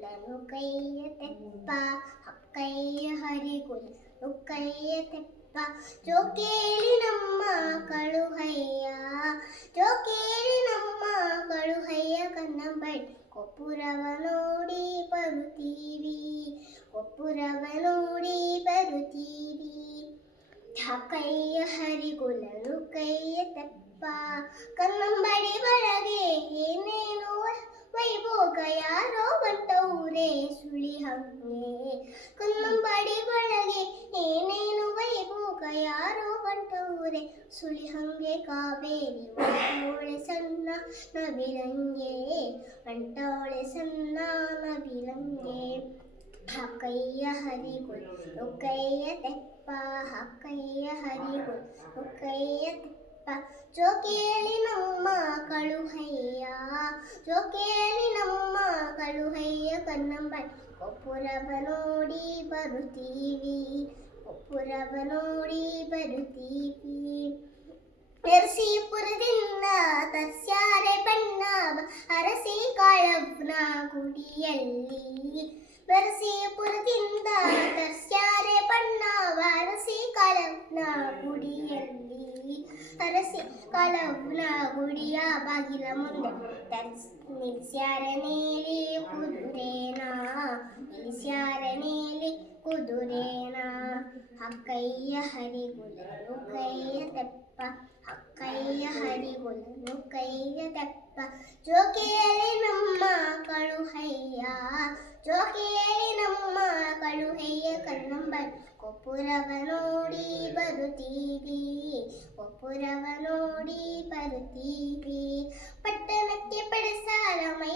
ಹರಿಗುಲನು ಕೈಯ ತೆಪ್ಪ ಹಕ್ಕಯ್ಯ ಹರಿಗುಲನು ಕೈಯ ತೆಪ್ಪ ಜೋಕೇಳಿ ನಮ್ಮ ಕಳುಹಯ್ಯ ಜೋಕೇಳಿ ನಮ್ಮ ಕಳುಹಯ್ಯ ಕನ್ನಂಬಡಿ ಕೊಪ್ಪುರವ ನೋಡಿ ಬರುತ್ತೀವಿ ಕೊಪ್ಪುರವ ನೋಡಿ ಬರುತ್ತೀವಿ ಹಕ್ಕಯ್ಯ ಹರಿಗುಲನು ಕೈಯ ತೆಪ್ಪ ಕನ್ನಂಬಡಿ ಒಳಗೆ ಏನೇನು ವೈಭೋಗ ಯಾರೋ ಬಂತವ್ರೆ ಸುಳಿ ಹಂಗೆ ಕನ್ನಂಬಡಿ ಒಳಗೆ ಏನೇನು ವೈಭೋಗ ಯಾರೋ ಬಂತವ್ರೆ ಸುಳಿ ಹಂಗೆ ಕಾವೇರಿ ಅಂಟೋಳೆ ಸಣ್ಣ ನವಿಲಂಗೆ ಅಂಟೋಳೆ ಸಣ್ಣ ನವಿಲಂಗೆ ಹಕ್ಕಯ್ಯ ಹರಿಗುಲನು ಕೈಯ ತೆಪ್ಪ ಹಕ್ಕಯ್ಯ ಹರಿಗುಲನು ಕೈಯ ತೆಪ್ಪ ಜೋಕೇಳಿ ನಮ್ಮ ಕಳುಹಯ್ಯ ಜೋಕೇಳಿ ನಮ್ಮ ಕಳುಹಯ್ಯ ಕನ್ನಂಬಡಿ ಕೊಪ್ಪುರವ ನೋಡಿ ಬರುತ್ತೀವಿ ಕೊಪ್ಪುರವ ನೋಡಿ ಬರುತ್ತೀವಿ ನರಸೀಪುರದಿಂದ ತರ್ಸ್ಯಾರೆ ಬಣ್ಣ ಅರಸಿ ಕಾಳವ್ವನ ಗುಡಿಯಲ್ಲಿ ನರಸೀಪುರದಿಂದ ತರ್ಸ್ಯಾರೆ ಬಣ್ಣ ಅರಸಿ ಕಾಳವ್ವನ ಗುಡಿಯಲ್ಲಿ ಅರಸಿ ಕಾಳವ್ವನ ಗುಡಿಯ ಬಾಗಿಲ ಮುಂದೆ ನಿಲ್ಸ್ಯಾರೆ ನೀಲಿ ಕುದುರೇನ ನಿಲ್ಸ್ಯಾರೆ ನೀಲಿ ಕುದುರೇನ ಹಕ್ಕಯ್ಯ ಹರಿಗುಲನು ಕೈಯ ತೆಪ್ಪ ಹಕ್ಕಯ್ಯ ಹರಿಗುಲನು ಕೈಯ ತೆಪ್ಪ ಜೋಕೇಳಿ ನಮ್ಮ ಕಳುಹಯ್ಯ ಜೋಕೇಳಿ ನಮ್ಮ ಕಳುಹಯ್ಯ ಕನ್ನಂಬಡಿ ಕೊಪ್ಪುರವ ನೋಡಿ ಬರುತ್ತೀವಿ ಕೊಪ್ಪುರವ ನೋಡಿ ಬರುತ್ತೀವಿ ಪಟ್ಟಣಕ್ಕೆ ಪಡಸಾಲ ಮೈ